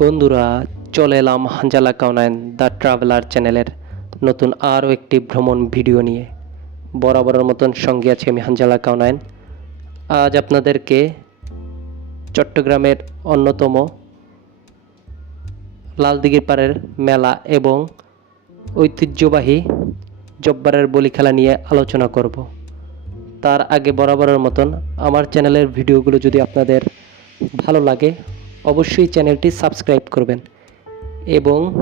বন্ধুরা, চলে এলাম হাঞ্জালা কাউনাইন দ্য ট্রাভেলার চ্যানেলের নতুন আরও একটি ভ্রমণ ভিডিও নিয়ে। বরাবরের মতন সঙ্গে আছি আমি হাঞ্জালা কাউনাইন। আজ আপনাদেরকে চট্টগ্রামের অন্যতম লালদিঘির পাড়ের মেলা এবং ঐতিহ্যবাহী জব্বারের বলি খেলা নিয়ে আলোচনা করব। তার আগে বরাবরের মতন আমার চ্যানেলের ভিডিওগুলো যদি আপনাদের ভালো লাগে অবশ্যই চ্যানেলটি সাবস্ক্রাইব করবেন এবং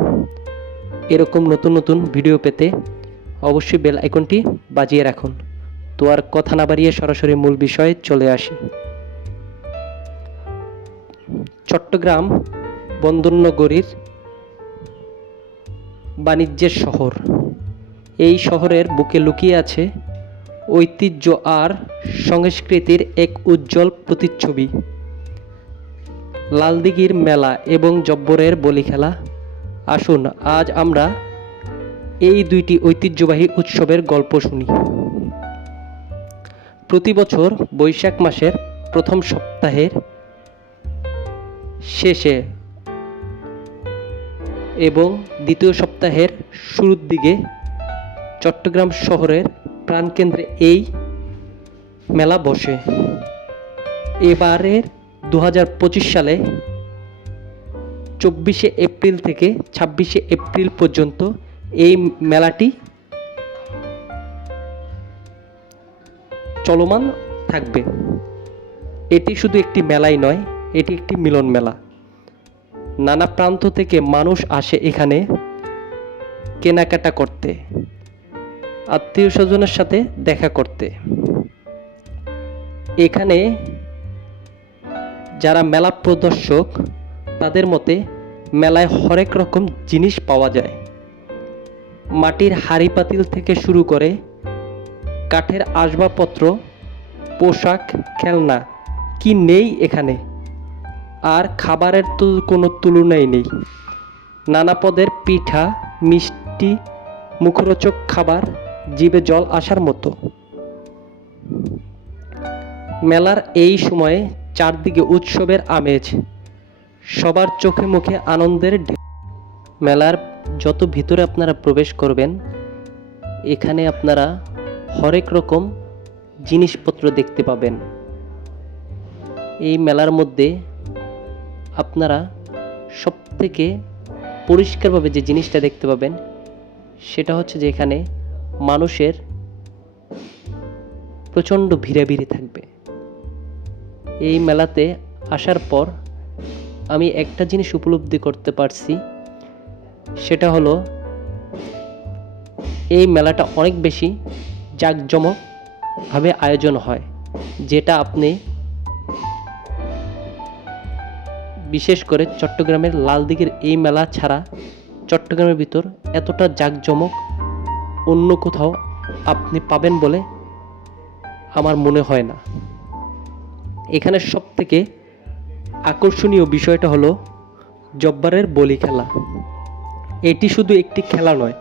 এরকম নতুন নতুন ভিডিও পেতে অবশ্যই বেল আইকনটি বাজিয়ে রাখুন। তো আর কথা না বাড়িয়ে সরাসরি মূল বিষয়ে চলে আসি। চট্টগ্রাম বন্দরনগরীর বাণিজ্যের শহর। এই শহরের বুকে লুকিয়ে আছে ঐতিহ্য আর সংস্কৃতির এক উজ্জ্বল প্রতিচ্ছবি। লালদিঘির মেলা এবং জব্বরের বলি খেলা। আসুন, আজ আমরা এই দুইটি ঐতিহ্যবাহী উৎসবের গল্প শুনি। প্রতি বছর বৈশাখ মাসের প্রথম সপ্তাহের শেষে এবং দ্বিতীয় সপ্তাহের শুরুর দিকে চট্টগ্রাম শহরের প্রাণকেন্দ্রে এই মেলা বসে। এবারের দু হাজার পঁচিশ সালে চব্বিশে এপ্রিল থেকে ছাব্বিশে এপ্রিল পর্যন্ত এই মেলাটি চলমান থাকবে। এটি শুধু একটি মেলাই নয়, এটি একটি মিলন মেলা। নানা প্রান্ত থেকে মানুষ আসে এখানে কেনাকাটা করতে, আত্মীয় স্বজনের সাথে দেখা করতে। এখানে যারা মেলা প্রদর্শক, তাদের মতে মেলায় হরেক রকম জিনিস পাওয়া যায়। মাটির হাড়ি পাতিল থেকে শুরু করে কাঠের আসবাবপত্র, পোশাক, খেলনা কি নেই এখানে? আর খাবারের তো কোনো তুলনাই নেই। নানা পদের পিঠা, মিষ্টি, মুখরোচক খাবার জীবে জল আসার মতো। মেলার এই সময়ে চারদিকে উৎসবের আমেজ, সবার চোখে মুখে আনন্দের। মেলার যত ভিতরে আপনারা প্রবেশ করবেন, এখানে আপনারা হরেক রকম জিনিসপত্র দেখতে পাবেন এই মেলার মধ্যে আপনারা সব থেকে পরিষ্কারভাবে যে জিনিসটা দেখতে পাবেন, সেটা হচ্ছে যে এখানে মানুষের প্রচণ্ড ভিড়াভিড়ি থাকবে এই মেলাতে আসার পর আমি একটা জিনিস উপলব্ধি করতে পারছি। সেটা হলো এই মেলাটা অনেক বেশি জাঁকজমকভাবে আয়োজন হয়, যেটা আপনি বিশেষ করে চট্টগ্রামের লালদিঘির এই মেলা ছাড়া চট্টগ্রামের ভিতর এতটা জাঁকজমক অন্য কোথাও আপনি পাবেন বলে আমার মনে হয় না। এখানে সব থেকে আকর্ষণীয় বিষয়টা হলো জব্বারের বলি খেলা। এটি শুধু একটি খেলা নয়,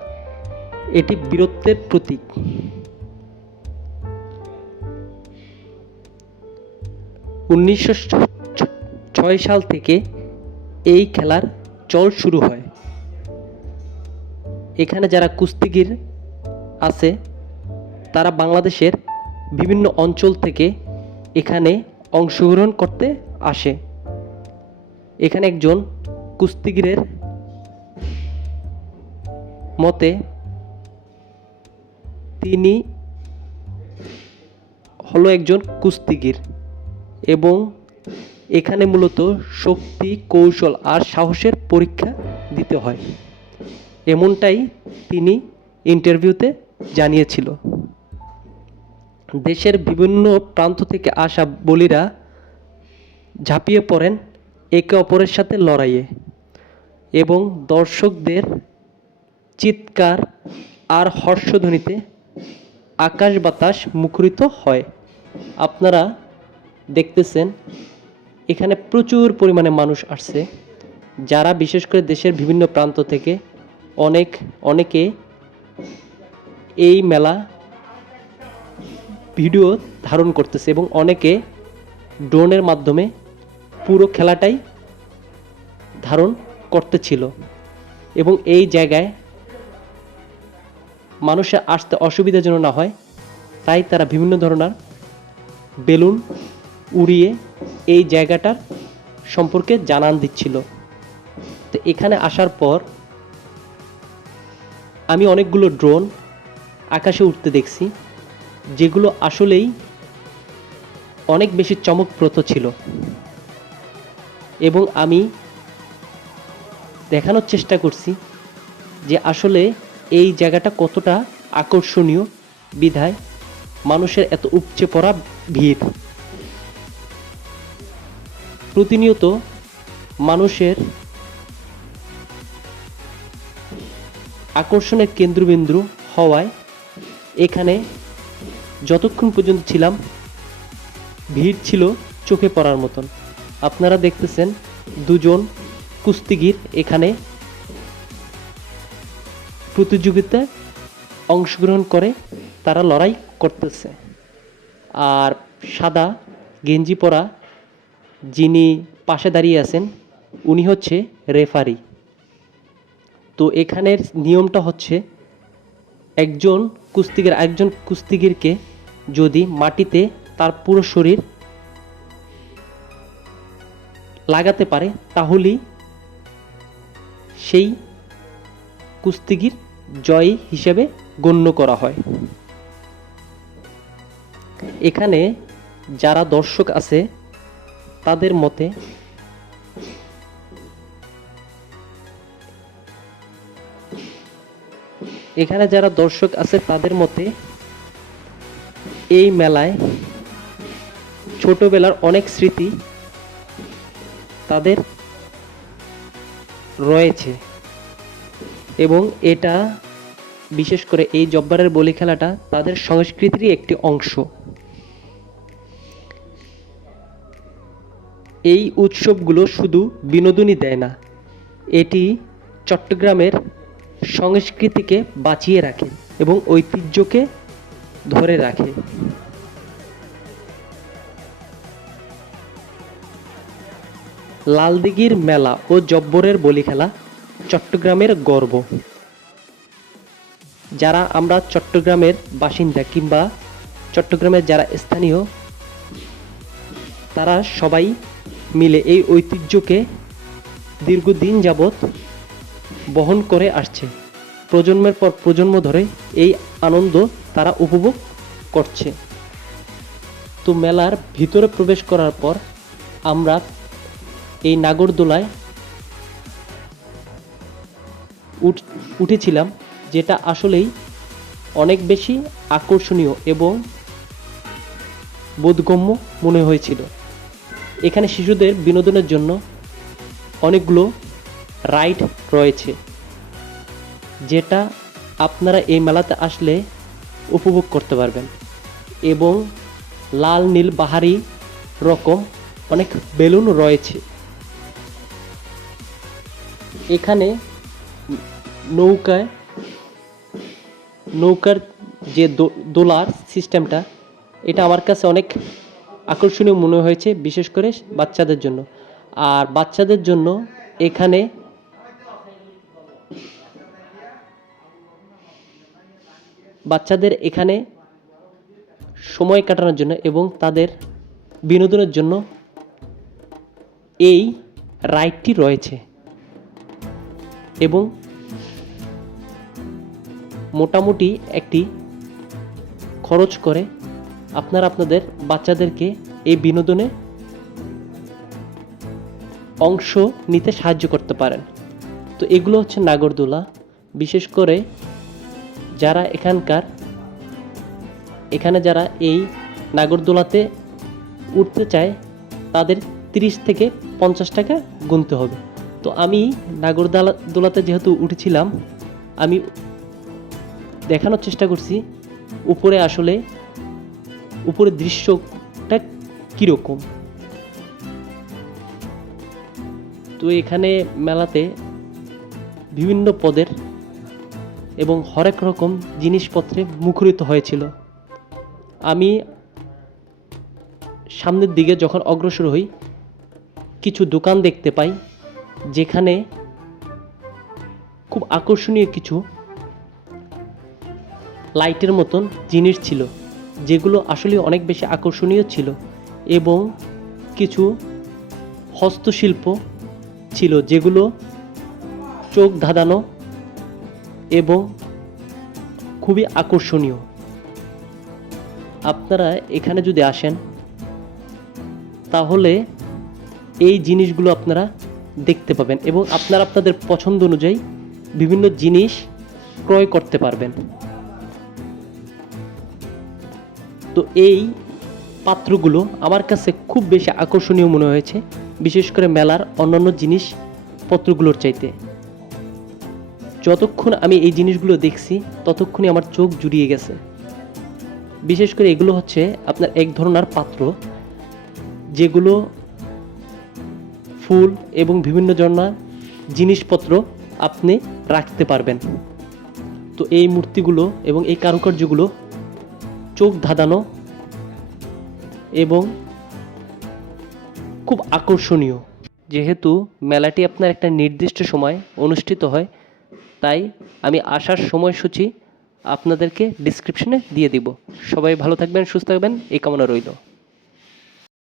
এটি বীরত্বের প্রতীক। উনিশশো ছয় সাল থেকে এই খেলার চল শুরু হয়। এখানে যারা কুস্তিগির আছে, তারা বাংলাদেশের বিভিন্ন অঞ্চল থেকে এখানে অংশগ্রহণ করতে আসে। এখানে একজন কুস্তিগিরের মতে, তিনি হলো একজন কুস্তিগির এবং এখানে মূলত শক্তি, কৌশল আর সাহসের পরীক্ষা দিতে হয়। এমনটাই তিনি ইন্টারভিউতে জানিয়েছিল। দেশের বিভিন্ন প্রান্ত থেকে আসা বলিরা ঝাঁপিয়ে পড়েন একে অপরের সাথে লড়াইয়ে এবং দর্শকদের চিৎকার আর হর্ষধ্বনিতে আকাশ বাতাস মুখরিত হয়। আপনারা দেখতেছেন, এখানে প্রচুর পরিমাণে মানুষ আসছে, যারা বিশেষ করে দেশের বিভিন্ন প্রান্ত থেকে অনেক, অনেকে এই মেলা ভিডিও ধারণ করতেছে এবং অনেকে ড্রোনের মাধ্যমে পুরো খেলাটাই ধারণ করতেছিল এবং এই জায়গায় মানুষের আসতে অসুবিধা যেন না হয়, তাই তারা বিভিন্ন ধরনের বেলুন উড়িয়ে এই জায়গাটার সম্পর্কে জানান দিচ্ছিল। তো এখানে আসার পর আমি অনেকগুলো ড্রোন আকাশে উঠতে দেখছি। যেগুলো আসলেই অনেক বেশি চমকপ্রদ ছিল। এবং আমি দেখানোর চেষ্টা করছি যে আসলে এই জায়গাটা কতটা আকর্ষণীয়, বিধায় মানুষের এত উপচে পড়া ভিড়। প্রতিনিয়ত মানুষের আকর্ষণের কেন্দ্রবিন্দু হওয়ায় এখানে যতক্ষণ পর্যন্ত ছিলাম, ভিড় ছিল চোখে পড়ার মতন। আপনারা দেখতেছেন দুজন কুস্তিগির এখানে প্রতিযোগিতায় অংশগ্রহণ করে, তারা লড়াই করতেছে। আর সাদা গেঞ্জি পরা যিনি পাশে দাঁড়িয়ে আছেন, উনি হচ্ছে রেফারি। তো এখানের নিয়মটা হচ্ছে, একজন কুস্তিগির একজন কুস্তিগিরকে যদি মাটিতে তার পুরো শরীর লাগাতে পারে তাহলেই সেই কুস্তিগির জয় হিসেবে গণ্য করা হয়। এখানে যারা দর্শক আছে, তাদের মতে এখানে যারা দর্শক আছে, তাদের মতে এই মেলায় ছোটবেলার অনেক স্মৃতি তাদের রয়েছে। এবং এটা বিশেষ করে এই জব্বারের বলি খেলাটা তাদের সংস্কৃতিরই একটি অংশ। এই উৎসবগুলো শুধু বিনোদনই দেয় না, এটি চট্টগ্রামের সংস্কৃতিকে বাঁচিয়ে রাখে এবং ঐতিহ্যকে ধরে রাখে। লালদিঘির মেলা ও জব্বরের বলি খেলা চট্টগ্রামের গর্ব। যারা আমরা চট্টগ্রামের বাসিন্দা কিংবা চট্টগ্রামের যারা স্থানীয়, তারা সবাই মিলে এই ঐতিহ্যকে দীর্ঘদিন যাবৎ বহন করে আসছে। প্রজন্মের পর প্রজন্ম ধরে এই আনন্দ তারা উপভোগ করছে। তো মেলার ভিতরে প্রবেশ করার পর আমরা এই নাগরদোলায় উঠ উঠেছিলাম, যেটা আসলেই অনেক বেশি আকর্ষণীয় এবং বোধগম্য মনে হয়েছিল। এখানে শিশুদের বিনোদনের জন্য অনেকগুলো রাইড রয়েছে, যেটা আপনারা এই মেলাতে আসলে উপভোগ করতে পারবেন। এবং লাল, নীল, বাহারি রকম অনেক বেলুন রয়েছে। এখানে নৌকায়, নৌকার যে দোলার সিস্টেমটা, এটা আমার কাছে অনেক আকর্ষণীয় মনে হয়েছে, বিশেষ করে বাচ্চাদের জন্য। আর বাচ্চাদের জন্য এখানে বাচ্চাদের এখানে সময় কাটানোর জন্য এবং তাদের বিনোদনের জন্য এই রাইডটি রয়েছে। এবং মোটামুটি একটি খরচ করে আপনারা আপনাদের বাচ্চাদেরকে এই বিনোদনে অংশ নিতে সাহায্য করতে পারেন। তো এগুলো হচ্ছে নাগরদোলা। বিশেষ করে যারা এখানকার, এখানে যারা এই নাগরদোলাতে উঠতে চায়, তাদের তিরিশ থেকে পঞ্চাশ টাকা গুনতে হবে। তো আমি নাগরদোলা দোলাতে যেহেতু উঠেছিলাম, আমি দেখানোর চেষ্টা করছি উপরে আসলে, উপরের দৃশ্যটা কীরকম। তো এখানে মেলাতে বিভিন্ন পদের এবং হরেক রকম জিনিসপত্রে মুখরিত হয়েছিল। আমি সামনের দিকে যখন অগ্রসর হই, কিছু দোকান দেখতে পাই, যেখানে খুব আকর্ষণীয় কিছু লাইটের মতন জিনিস ছিল, যেগুলো আসলে অনেক বেশি আকর্ষণীয় ছিল এবং কিছু হস্তশিল্প ছিল, যেগুলো চোখ ধাঁধানো এবং খুবই আকর্ষণীয়। আপনারা এখানে যদি আসেন, তাহলে এই জিনিসগুলো আপনারা দেখতে পাবেন এবং আপনারা আপনাদের পছন্দ অনুযায়ী বিভিন্ন জিনিস ক্রয় করতে পারবেন। তো এই পাত্রগুলো আমার কাছে খুব বেশি আকর্ষণীয় মনে হয়েছে, বিশেষ করে মেলার অন্যান্য জিনিস পত্রগুলোর চাইতে। যতক্ষণ আমি এই জিনিসগুলো দেখছি, ততক্ষণই আমার চোখ জুড়িয়ে গেছে। বিশেষ করে এগুলো হচ্ছে আপনার এক ধরনের পাত্র, যেগুলো ফুল এবং বিভিন্ন ধরনের জিনিসপত্র আপনি রাখতে পারবেন। তো এই মূর্তিগুলো এবং এই কারুকার্যগুলো চোখ ধাঁধানো এবং খুব আকর্ষণীয়। যেহেতু মেলাটি আপনার একটা নির্দিষ্ট সময় অনুষ্ঠিত হয় তাই আমি আসার সময়সূচি আপনাদেরকে ডিসক্রিপশনে দিয়ে দিব। সবাই ভালো থাকবেন, সুস্থ থাকবেন, এই কামনা রইল।